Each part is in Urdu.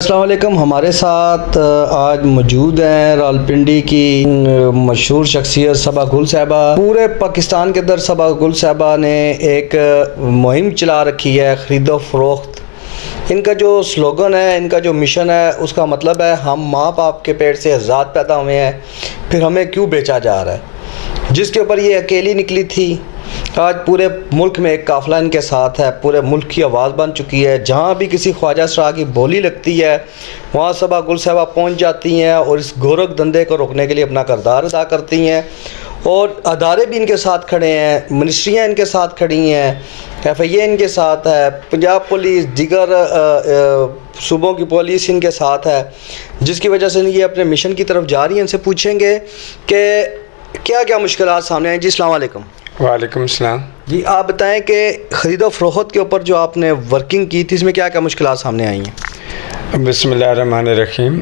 السلام علیکم. ہمارے ساتھ آج موجود ہیں راولپنڈی کی مشہور شخصیت صبا گل صاحبہ. پورے پاکستان کے اندر صبا گل صاحبہ نے ایک مہم چلا رکھی ہے خرید و فروخت. ان کا جو سلوگن ہے, ان کا جو مشن ہے, اس کا مطلب ہے ہم ماں باپ کے پیٹ سے آزاد پیدا ہوئے ہیں, پھر ہمیں کیوں بیچا جا رہا ہے. جس کے اوپر یہ اکیلی نکلی تھی. آج پورے ملک میں ایک قافلہ ان کے ساتھ ہے, پورے ملک کی آواز بن چکی ہے. جہاں بھی کسی خواجہ سرا کی بولی لگتی ہے وہاں صبا گل صاحبہ پہنچ جاتی ہیں اور اس گورکھ دھندے کو روکنے کے لیے اپنا کردار ادا کرتی ہیں. اور ادارے بھی ان کے ساتھ کھڑے ہیں, منسٹریاں ان کے ساتھ کھڑی ہیں, ایف آئی اے ان کے ساتھ ہے, پنجاب پولیس, دیگر صوبوں کی پولیس ان کے ساتھ ہے, جس کی وجہ سے یہ اپنے مشن کی طرف جا رہی ہیں. ان سے پوچھیں گے کہ کیا کیا مشکلات سامنے آئیں. جی السلام علیکم. وعلیکم السلام. جی آپ بتائیں کہ خرید و فروخت کے اوپر جو آپ نے ورکنگ کی تھی اس میں کیا کیا مشکلات سامنے آئی ہیں؟ بسم اللہ الرحمن الرحیم.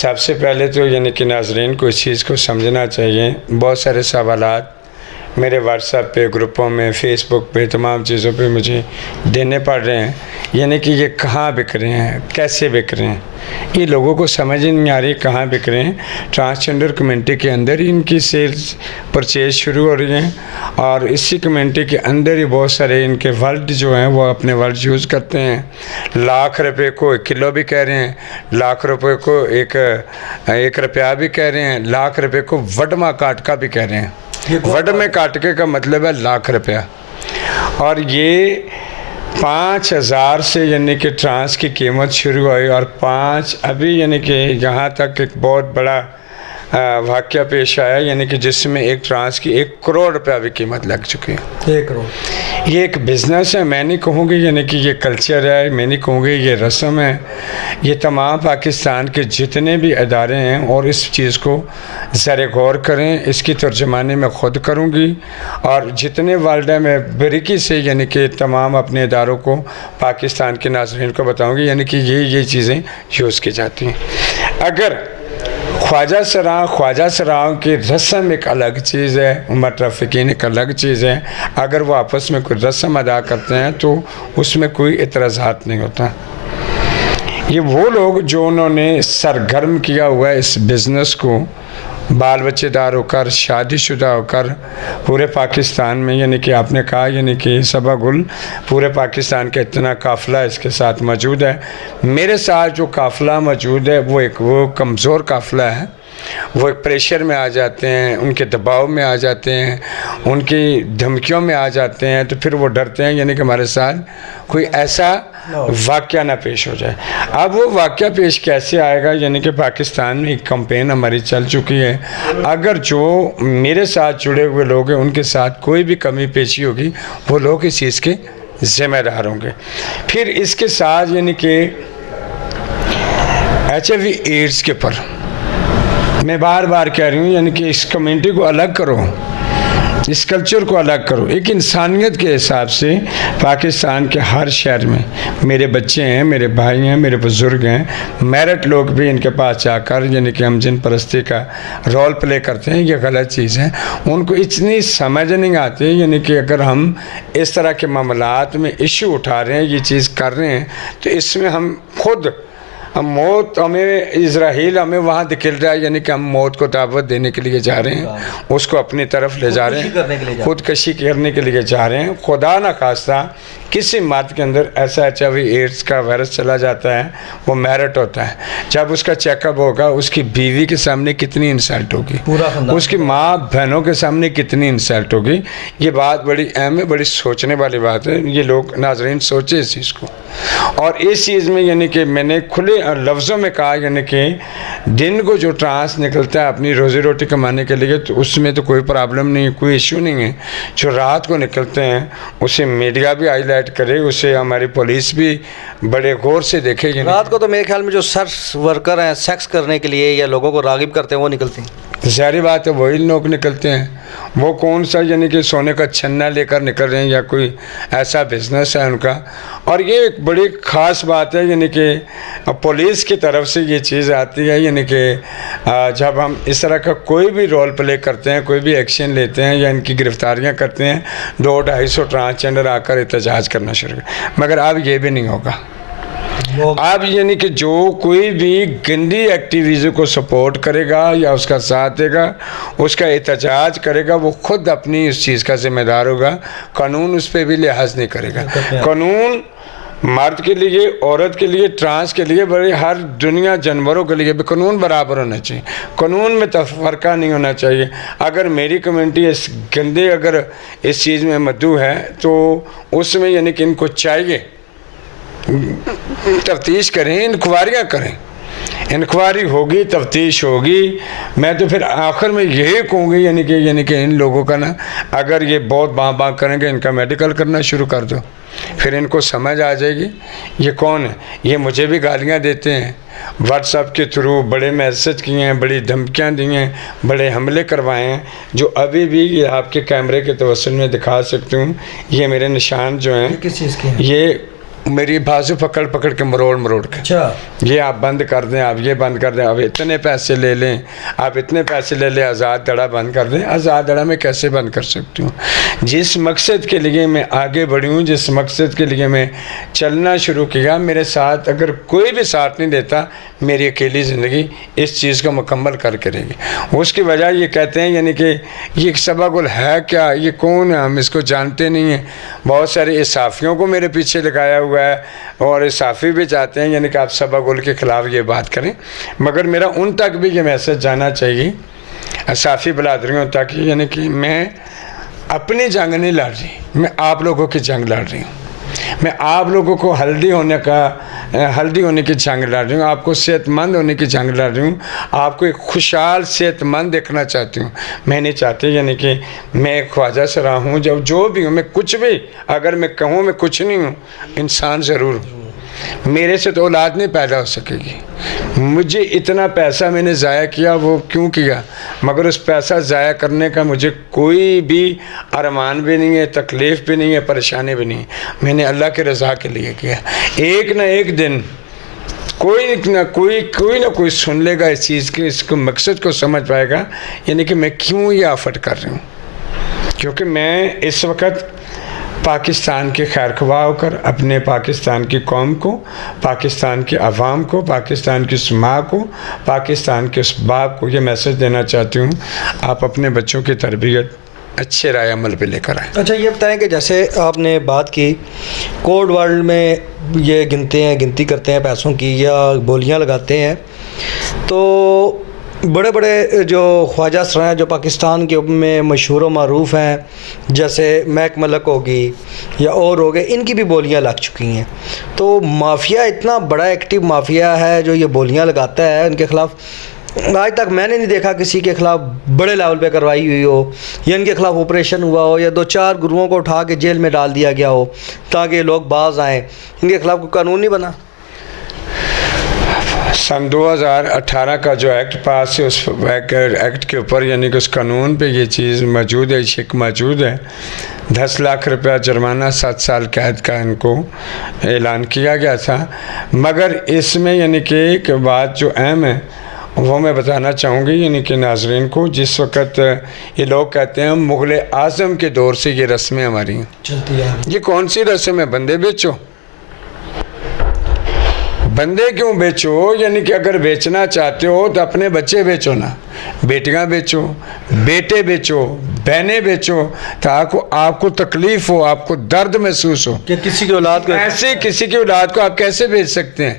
سب سے پہلے تو یعنی کہ ناظرین کو اس چیز کو سمجھنا چاہیے. بہت سارے سوالات میرے واٹس ایپ پہ, گروپوں میں, فیس بک پہ, تمام چیزوں پہ مجھے دینے پڑ رہے ہیں. یعنی کہ یہ کہاں بک رہے ہیں, کیسے بک رہے ہیں, یہ لوگوں کو سمجھ نہیں آ رہی کہاں بک رہے ہیں. ٹرانسجنڈر کمیونٹی کے اندر ہی ان کی سیلز پرچیز شروع ہو رہی ہیں, اور اسی کمیونٹی کے اندر ہی بہت سارے ان کے ورڈ جو ہیں وہ اپنے ورڈ یوز کرتے ہیں. لاکھ روپے کو 1 کلو بھی کہہ رہے ہیں, لاکھ روپے کو ایک روپیہ بھی کہہ رہے ہیں, لاکھ روپے کو وڈما کاٹکا بھی کہہ رہے ہیں. وڈ میں کاٹکے کا مطلب ہے لاکھ روپیہ. اور یہ 5,000 سے یعنی کہ ٹرانس کی قیمت شروع ہوئی, اور 5 ابھی یعنی کہ یہاں تک ایک بہت بڑا واقعہ پیش آیا, یعنی کہ جس میں ایک ٹرانس کی 1 کروڑ روپیہ بھی قیمت لگ چکی ہے. 1 کروڑ. یہ ایک بزنس ہے. میں نہیں کہوں گی یعنی کہ یہ کلچر ہے, میں نہیں کہوں گی یہ رسم ہے. یہ تمام پاکستان کے جتنے بھی ادارے ہیں اور اس چیز کو ذرا غور کریں. اس کی ترجمانی میں خود کروں گی, اور جتنے والدہ میں بریکی سے یعنی کہ تمام اپنے اداروں کو پاکستان کے ناظرین کو بتاؤں گی, یعنی کہ یہ چیزیں یوز کی جاتی ہیں. اگر خواجہ سراؤں کی رسم ایک الگ چیز ہے, مترفقین ایک الگ چیز ہے. اگر وہ آپس میں کوئی رسم ادا کرتے ہیں تو اس میں کوئی اعتراضات نہیں ہوتا. یہ وہ لوگ جو انہوں نے سرگرم کیا ہوا ہے اس بزنس کو, بال بچے دار ہو کر, شادی شدہ ہو کر, پورے پاکستان میں, یعنی کہ آپ نے کہا یعنی کہ صبا گل پورے پاکستان کا اتنا قافلہ اس کے ساتھ موجود ہے. میرے ساتھ جو قافلہ موجود ہے وہ کمزور قافلہ ہے. وہ ایک پریشر میں آ جاتے ہیں, ان کے دباؤ میں آ جاتے ہیں, ان کی دھمکیوں میں آ جاتے ہیں, تو پھر وہ ڈرتے ہیں یعنی کہ ہمارے ساتھ کوئی ایسا واقعہ نہ پیش ہو جائے. اب وہ واقعہ پیش کیسے آئے گا, یعنی کہ پاکستان میں ایک کمپین ہماری چل چکی ہے. اگر جو میرے ساتھ جڑے ہوئے لوگ ہیں ان کے ساتھ کوئی بھی کمی پیشی ہوگی, وہ لوگ اس چیز کے ذمہ دار ہوں گے. پھر اس کے ساتھ یعنی کہ HIV ایڈز کے پر میں بار بار کہہ رہی ہوں, یعنی کہ اس کمیونٹی کو الگ کرو, اس کلچر کو الگ کرو. ایک انسانیت کے حساب سے پاکستان کے ہر شہر میں میرے بچے ہیں, میرے بھائی ہیں, میرے بزرگ ہیں, میرٹ لوگ بھی ان کے پاس جا کر یعنی کہ ہم جن پرستی کا رول پلے کرتے ہیں, یہ غلط چیز ہے. ان کو اتنی سمجھ نہیں آتی, یعنی کہ اگر ہم اس طرح کے معاملات میں ایشو اٹھا رہے ہیں, یہ چیز کر رہے ہیں, تو اس میں ہم خود موت ہمیں اسرائیل ہمیں وہاں دکھل رہا ہے, یعنی کہ ہم موت کو دعوت دینے کے لیے جا رہے ہیں, اس کو اپنی طرف لے جا رہے ہیں, خودکشی کرنے کے لیے جا رہے ہیں. خدا نہ خواستہ کسی مرد کے اندر ایسا HIV ایڈز کا وائرس چلا جاتا ہے, وہ میرٹ ہوتا ہے. جب اس کا چیک اپ ہوگا, اس کی بیوی کے سامنے کتنی انسلٹ ہوگی, اس کی ماں بہنوں کے سامنے کتنی انسلٹ ہوگی. یہ بات بڑی اہم ہے, بڑی سوچنے والی بات ہے. یہ لوگ ناظرین سوچے اس چیز کو. اور اس چیز میں یعنی کہ میں نے کھلے لفظوں میں کہا, یعنی کہ دن کو جو ٹرانس نکلتا ہے اپنی روزی روٹی کمانے کے لیے, تو اس میں تو کوئی پرابلم نہیں, کوئی ایشو نہیں ہے. جو رات کو نکلتے ہیں اسے میڈیا بھی ہائی لائٹ کرے, اسے ہماری پولیس بھی بڑے غور سے دیکھے. رات کو تو میرے خیال میں جو سرس ورکر ہیں سیکس کرنے کے لیے یا لوگوں کو راغب کرتے ہیں وہ نکلتے ہیں. ظاہری بات ہے وہی لوگ نکلتے ہیں. وہ کون سا یعنی کہ سونے کا چھنا لے کر نکل رہے ہیں, یا کوئی ایسا بزنس ہے ان کا. اور یہ ایک بڑی خاص بات ہے, یعنی کہ پولیس کی طرف سے یہ چیز آتی ہے, یعنی کہ جب ہم اس طرح کا کوئی بھی رول پلے کرتے ہیں, کوئی بھی ایکشن لیتے ہیں یا ان کی گرفتاریاں کرتے ہیں, 200-250 ٹرانسجنڈر آ کر احتجاج کرنا شروع کر. مگر اب یہ بھی نہیں ہوگا. اب یعنی کہ جو کوئی بھی گندی ایکٹیویزم کو سپورٹ کرے گا یا اس کا ساتھ دے گا، اس کا احتجاج کرے گا، وہ خود اپنی اس چیز کا ذمہ دار ہوگا، قانون اس پہ بھی لحاظ نہیں کرے گا۔ قانون مرد کے لیے، عورت کے لیے، ٹرانس کے لیے، بڑے ہر دنیا جانوروں کے لیے بھی قانون برابر ہونا چاہیے، قانون میں تفرقہ نہیں ہونا چاہیے۔ اگر میری کمیونٹی اس گندے اگر اس چیز میں مدعو ہے تو اس میں یعنی کہ ان کو چاہیے تفتیش کریں، انکوائریاں کریں، انکوائری ہوگی، تفتیش ہوگی۔ میں تو پھر آخر میں یہی کہوں گی یعنی کہ ان لوگوں کا نا، اگر یہ بہت باں کریں گے، ان کا میڈیکل کرنا شروع کر دو، پھر ان کو سمجھ آ جائے گی یہ کون ہے۔ یہ مجھے بھی گالیاں دیتے ہیں واٹس ایپ کے تھرو، بڑے میسج کیے ہیں، بڑی دھمکیاں دی ہیں، بڑے حملے کروائے ہیں، جو ابھی بھی یہ آپ کے کیمرے کے توسط میں دکھا سکتی ہوں۔ یہ میرے نشان جو ہیں، کس چیز کے ہیں؟ یہ میری بازو پکڑ کے مروڑ کے، اچھا، یہ آپ بند کر دیں، آپ یہ بند کر دیں، آپ اتنے پیسے لے لیں، آپ اتنے پیسے لے لیں، آزاد دڑا بند کر دیں۔ آزاد دڑا میں کیسے بند کر سکتی ہوں؟ جس مقصد کے لیے میں آگے بڑھی ہوں، جس مقصد کے لیے میں چلنا شروع کیا، میرے ساتھ اگر کوئی بھی ساتھ نہیں دیتا، میری اکیلی زندگی اس چیز کو مکمل کر کے رہے گی۔ اس کی وجہ یہ کہتے ہیں یعنی کہ یہ صبا گل ہے کیا، یہ کون ہے، ہم اس کو جانتے نہیں ہیں۔ بہت سارے اصافیوں کو میرے پیچھے لگایا ہوا ہے، اور اصافی بھی چاہتے ہیں یعنی کہ آپ صبا گل کے خلاف یہ بات کریں، مگر میرا ان تک بھی یہ میسج جانا چاہیے، اصافی برادریوں تک، یعنی کہ میں اپنی جنگ نہیں لڑ رہی، میں آپ لوگوں کی جنگ لڑ رہی ہوں۔ میں آپ لوگوں کو ہلدی ہونے کی جنگ لڑ رہی ہوں، آپ کو صحت مند ہونے کی جنگ لڑ رہی ہوں، آپ کو ایک خوشحال صحت مند دیکھنا چاہتی ہوں۔ میں نہیں چاہتی یعنی کہ میں ایک خواجہ سرا ہوں، جو بھی ہوں، میں کچھ بھی، اگر میں کہوں میں کچھ نہیں ہوں، انسان ضرور ہوں۔ میرے سے تو اولاد نہیں پیدا ہو سکے گی۔ مجھے اتنا پیسہ میں نے ضائع کیا، وہ کیوں کیا؟ مگر اس پیسہ ضائع کرنے کا مجھے کوئی بھی ارمان بھی نہیں ہے، تکلیف بھی نہیں ہے، پریشانی بھی نہیں ہے۔ میں نے اللہ کے رضا کے لیے کیا۔ ایک نہ ایک دن کوئی نہ کوئی سن لے گا اس چیز کے، اس کو مقصد کو سمجھ پائے گا، یعنی کہ میں کیوں یہ آفت کر رہی ہوں۔ کیونکہ میں اس وقت پاکستان کے خیر خواہ ہو کر اپنے پاکستان کی قوم کو، پاکستان کی عوام کو، پاکستان کی اس ماں کو، پاکستان کے اس باپ کو یہ میسج دینا چاہتی ہوں، آپ اپنے بچوں کی تربیت اچھے رائے عمل پہ لے کر آئیں۔ اچھا یہ بتائیں کہ جیسے آپ نے بات کی کوڈ ورلڈ میں یہ گنتی کرتے ہیں پیسوں کی یا بولیاں لگاتے ہیں، تو بڑے بڑے جو خواجہ سرائے ہیں جو پاکستان کے میں مشہور و معروف ہیں، جیسے میک ملک ہوگی یا اور ہو گئے، ان کی بھی بولیاں لگ چکی ہیں۔ تو مافیا اتنا بڑا ایکٹیو مافیا ہے جو یہ بولیاں لگاتا ہے، ان کے خلاف آج تک میں نے نہیں دیکھا کسی کے خلاف بڑے لیول پہ کروائی ہوئی ہو، یا ان کے خلاف آپریشن ہوا ہو، یا 2-4 گروہوں کو اٹھا کے جیل میں ڈال دیا گیا ہو تاکہ یہ لوگ باز آئیں۔ ان کے خلاف کوئی قانون نہیں بنا؟ سن 2018 کا جو ایکٹ پاس ہے، اس ایکٹ کے اوپر یعنی کہ اس قانون پہ یہ چیز موجود ہے، شک موجود ہے۔ 10 لاکھ روپیہ جرمانہ، 7 سال قید کا ان کو اعلان کیا گیا تھا۔ مگر اس میں یعنی کہ ایک بات جو اہم ہے وہ میں بتانا چاہوں گی یعنی کہ ناظرین کو، جس وقت یہ لوگ کہتے ہیں مغل اعظم کے دور سے یہ رسمیں ہماری ہیں چلتی ہے، یہ کون سی رسم ہے؟ بندے بیچو، بندے کیوں بیچو؟ یعنی کہ اگر بیچنا چاہتے ہو تو اپنے بچے بیچو نا، بیٹیاں بیچو، بیٹے بیچو، بہنیں بیچو، تاکہ آپ کو تکلیف ہو، آپ کو درد محسوس ہو کہ کسی کی اولاد کو ایسے کسی کی اولاد کو آپ کیسے بیچ سکتے ہیں؟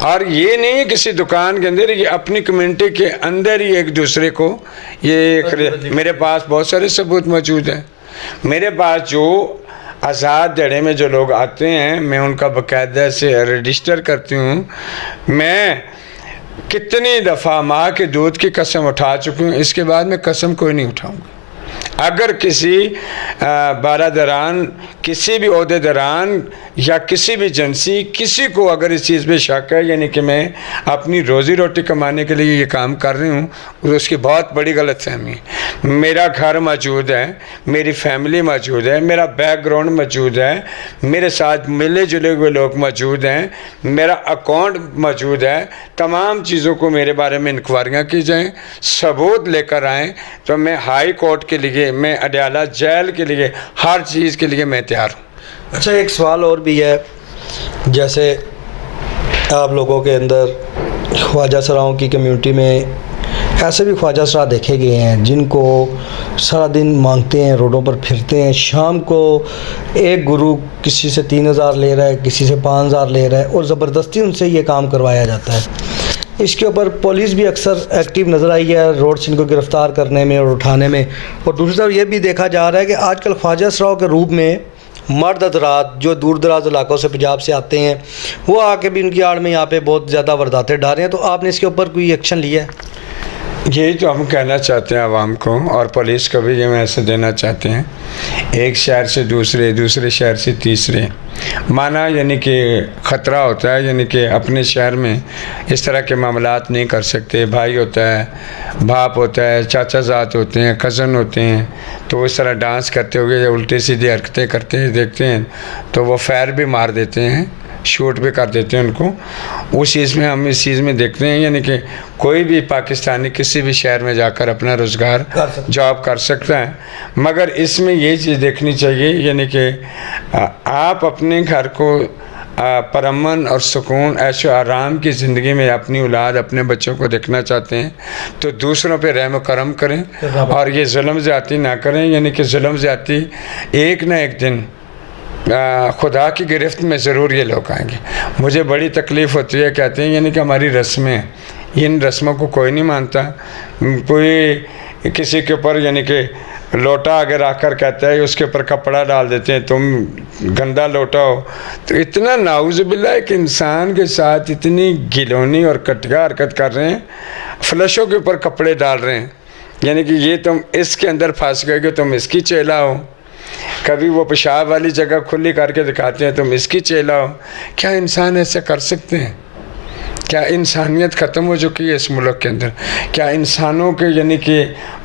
اور یہ نہیں ہے کسی دکان کے اندر، یہ اپنی کمیونٹی کے اندر ہی ایک دوسرے کو میرے پاس بہت سارے ثبوت موجود ہیں۔ میرے پاس جو آزاد دڑے میں جو لوگ آتے ہیں، میں ان کا باقاعدہ سے رجسٹر کرتی ہوں۔ میں کتنی دفعہ ماں کے دودھ کی قسم اٹھا چکی ہوں، اس کے بعد میں قسم کوئی نہیں اٹھاؤں گا۔ اگر کسی بالادران، کسی بھی عہدیداران یا کسی بھی جنسی، کسی کو اگر اس چیز پہ شک ہے یعنی کہ میں اپنی روزی روٹی کمانے کے لیے یہ کام کر رہی ہوں، اس کی بہت بڑی غلط فہمی ہے۔ میرا گھر موجود ہے، میری فیملی موجود ہے، میرا بیک گراؤنڈ موجود ہے، میرے ساتھ ملے جلے ہوئے لوگ موجود ہیں، میرا اکاؤنٹ موجود ہے۔ تمام چیزوں کو میرے بارے میں انکوائریاں کی جائیں، ثبوت لے کر آئیں، تو میں ہائی کورٹ کے لیے، میں اڈیالہ جیل کے لیے، ہر چیز کے لیے میں تیار ہوں۔ اچھا ایک سوال اور بھی ہے، جیسے آپ لوگوں کے اندر خواجہ سراؤں کی کمیونٹی میں ایسے بھی خواجہ سرا دیکھے گئے ہیں جن کو سارا دن مانگتے ہیں، روڈوں پر پھرتے ہیں، شام کو ایک گرو کسی سے 3,000 لے رہا ہے، کسی سے 5,000 لے رہا ہے اور زبردستی ان سے یہ کام کروایا جاتا ہے۔ اس کے اوپر پولیس بھی اکثر ایکٹیو نظر آئی ہے روڈ سے ان کو گرفتار کرنے میں اور اٹھانے میں، اور دوسری طرف یہ بھی دیکھا جا رہا ہے کہ آج کل خواجہ سراؤں کے روپ میں مرد حضرات جو دور دراز علاقوں سے پنجاب سے آتے ہیں وہ آ کے بھی ان کی آڑ میں یہاں پہ بہت زیادہ وارداتیں ڈال رہے ہیں، تو آپ نے اس کے اوپر کوئی ایکشن لیا ہے؟ یہی تو ہم کہنا چاہتے ہیں عوام کو، اور پولیس کو بھی یہ میسج دینا چاہتے ہیں، ایک شہر سے دوسرے، دوسرے شہر سے تیسرے مانا یعنی کہ خطرہ ہوتا ہے، یعنی کہ اپنے شہر میں اس طرح کے معاملات نہیں کر سکتے۔ بھائی ہوتا ہے، باپ ہوتا ہے، چاچا زاد ہوتے ہیں، کزن ہوتے ہیں، تو اس طرح ڈانس کرتے ہوئے یا الٹی سیدھی حرکتیں کرتے ہیں دیکھتے ہیں تو وہ فائر بھی مار دیتے ہیں، شوٹ بھی کر دیتے ہیں ان کو۔ اس چیز میں ہم اس چیز میں دیکھتے ہیں یعنی کہ کوئی بھی پاکستانی کسی بھی شہر میں جا کر اپنا روزگار جاب کر سکتا ہے، مگر اس میں یہ چیز دیکھنی چاہیے یعنی کہ آپ اپنے گھر کو پرامن اور سکون عیش و آرام کی زندگی میں اپنی اولاد اپنے بچوں کو دیکھنا چاہتے ہیں تو دوسروں پہ رحم و کرم کریں اور یہ ظلم زیادتی نہ کریں، یعنی کہ ظلم زیادتی ایک نہ ایک دن خدا کی گرفت میں ضرور یہ لوگ آئیں گے۔ مجھے بڑی تکلیف ہوتی ہے، کہتے ہیں یعنی کہ ہماری رسمیں، ان رسموں کو کوئی نہیں مانتا۔ کوئی کسی کے اوپر یعنی کہ لوٹا اگر آ کر کہتا ہے اس کے اوپر کپڑا ڈال دیتے ہیں، تم گندا لوٹا ہو، تو اتنا نعوذ باللہ ایک انسان کے ساتھ اتنی گھلونی اور کٹیا حرکت کر رہے ہیں، فلشوں کے اوپر کپڑے ڈال رہے ہیں، یعنی کہ یہ تم اس کے اندر پھنس گئے کہ تم اس کی چیلا ہو۔ کبھی وہ پیشاب والی جگہ کھلی کر کے دکھاتے ہیں تم اس کی چیلا ہو۔ کیا انسان ایسا کر سکتے ہیں؟ کیا انسانیت ختم ہو چکی ہے اس ملک کے اندر؟ کیا انسانوں کے یعنی کہ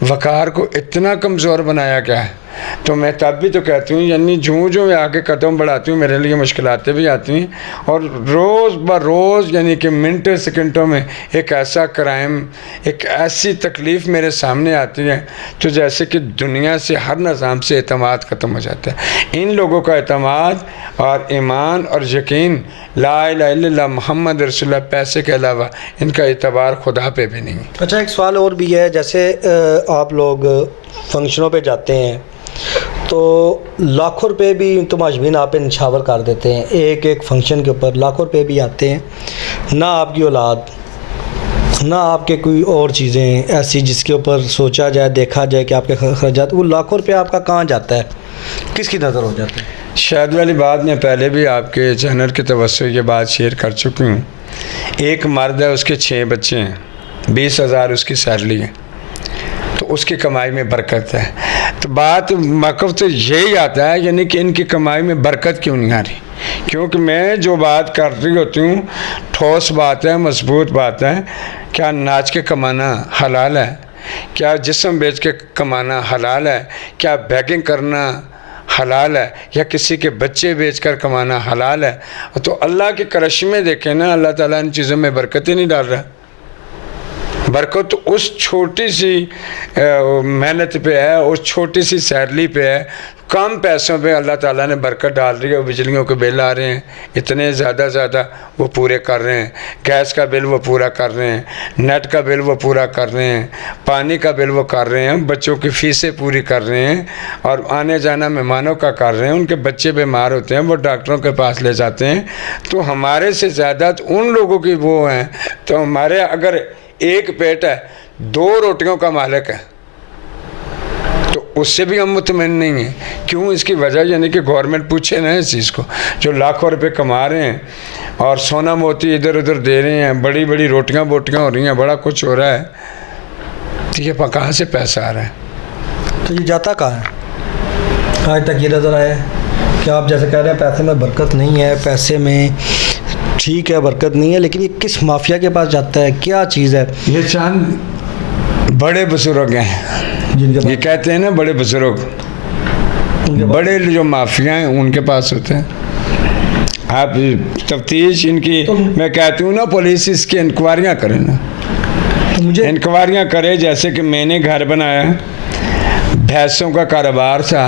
وقار کو اتنا کمزور بنایا گیا ہے؟ تو میں تب بھی تو کہتی ہوں یعنی جو میں آگے قدم بڑھاتی ہوں میرے لیے مشکلاتیں بھی آتی ہیں، اور روز بروز یعنی کہ منٹوں سیکنڈوں میں ایک ایسا کرائم، ایک ایسی تکلیف میرے سامنے آتی ہے تو جیسے کہ دنیا سے ہر نظام سے اعتماد ختم ہو جاتا ہے۔ ان لوگوں کا اعتماد اور ایمان اور یقین لا الہ الا اللہ محمد رسول اللہ پیسے کے علاوہ ان کا اعتبار خدا پہ بھی نہیں ہے۔ اچھا، ایک سوال اور بھی ہے، جیسے آپ لوگ فنکشنوں پہ جاتے ہیں تو لاکھوں روپے بھی تم مہاجرین آپ پہ نچھاور کر دیتے ہیں، ایک ایک فنکشن کے اوپر لاکھوں روپے بھی آتے ہیں، نہ آپ کی اولاد نہ آپ کے کوئی اور چیزیں ایسی جس کے اوپر سوچا جائے دیکھا جائے کہ آپ کے خرچات، وہ لاکھوں روپے آپ کا کہاں جاتا ہے، کس کی نظر ہو جاتا ہے؟ شاید والی بات میں پہلے بھی آپ کے چینل کے توسط یہ بات شیئر کر چکی ہوں۔ ایک مرد ہے، اس کے 6 بچے ہیں، 20,000 اس کی سیلری ہے، تو اس کی کمائی میں برکت ہے۔ تو بات موقف تو یہی آتا ہے یعنی کہ ان کی کمائی میں برکت کیوں نہیں آ رہی؟ کیونکہ میں جو بات کر رہی ہوتی ہوں ٹھوس بات ہے، مضبوط بات ہے۔ کیا ناچ کے کمانا حلال ہے؟ کیا جسم بیچ کے کمانا حلال ہے؟ کیا بیگنگ کرنا حلال ہے؟ یا کسی کے بچے بیچ کر کمانا حلال ہے؟ تو اللہ کے کرشمے دیکھیں نا، اللہ تعالیٰ ان چیزوں میں برکت ہی نہیں ڈال رہا۔ برکت تو اس چھوٹی سی محنت پہ ہے، اس چھوٹی سی سیلری پہ ہے، کم پیسوں پہ اللہ تعالیٰ نے برکت ڈال رہی ہے۔ بجلیوں کے بل آ رہے ہیں اتنے زیادہ وہ پورے کر رہے ہیں، گیس کا بل وہ پورا کر رہے ہیں، نیٹ کا بل وہ پورا کر رہے ہیں، پانی کا بل وہ کر رہے ہیں، بچوں کی فیسیں پوری کر رہے ہیں، اور آنے جانا مہمانوں کا کر رہے ہیں۔ ان کے بچے بیمار ہوتے ہیں وہ ڈاکٹروں کے پاس لے جاتے ہیں۔ تو ہمارے سے زیادہ ان لوگوں کی وہ ہیں، تو ہمارے اگر ایک پیٹ ہے 2 روٹیوں کا مالک ہے تو اس سے بھی ہم مطمئن نہیں ہیں۔ کیوں؟ اس کی وجہ یعنی کہ گورنمنٹ پوچھے نا اس چیز کو، جو لاکھوں روپے کما رہے ہیں اور سونا موتی ادھر ادھر دے رہے ہیں، بڑی بڑی روٹیاں بوٹیاں ہو رہی ہیں، بڑا کچھ ہو رہا ہے، تو یہ کہاں سے پیسہ آ رہا ہے؟ تو یہ جاتا کہاں ہے؟ آج تک یہ نظر آیا ہے کہ آپ جیسے کہہ رہے ہیں پیسے میں برکت نہیں ہے، پیسے میں ٹھیک ہے برکت نہیں ہے، لیکن یہ کس مافیا کے پاس جاتا ہے؟ کیا چیز ہے؟ یہ چاند بڑے بزرگ ہیں، جن کے یہ کہتے ہیں نا بڑے بزرگ، بڑے جو مافیا ہیں ان کے پاس ہوتے ہیں۔ آپ تفتیش ان کی، میں کہتی ہوں نا پولیس اس کی انکوائریاں کرے نا، مجھے انکوائریاں کرے۔ جیسے کہ میں نے گھر بنایا، بھینسوں کا کاروبار تھا